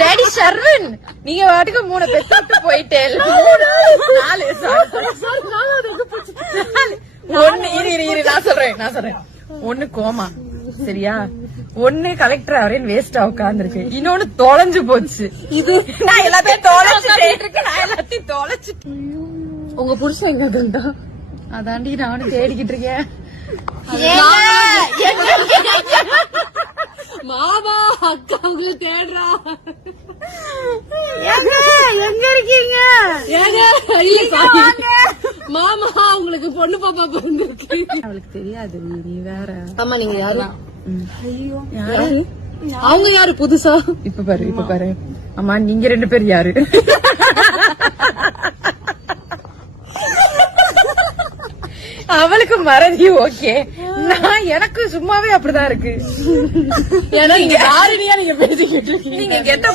Daddy Sharvin, நீங்க வாட்டுக்கு 3 பெத்து போயிட்டே. 4 நான் சொல்றேன். 1 கோமா, சரியா? 1 கலெக்டர் அவரேன் வேஸ்டா உட்கார்ந்துருக்கு. இன்னொன்னு தொலைஞ்சு போச்சு. இது நான் எல்லாத்தையும் தொலைச்சிட்டேன். உங்க புருஷன் எங்க இருந்தா? அதாண்டி நானும் தேடிக்கிட்டு இருக்கேன். மாமா அக்கா உங்களை தேடுறா. எங்க இருக்கீங்க? மாமா உங்களுக்கு பொண்ணு பாப்பா பிறந்திருக்கு. அவளுக்கு தெரியாது. நீ வேற. ஆமா, நீங்க யாரும்? அவங்க யாரு புதுசா? இப்ப பாரு. அம்மா, நீங்க 2 பேர் யாரு? அவளுக்கு மறதி ஓகே, நான் எனக்கு சும்மாவே அப்படிதான் இருக்கு. ஏன்னா நீங்க யாருன்னு நீங்க பேசிக்கிட்டு இருக்கீங்க. நீங்க கெட்ட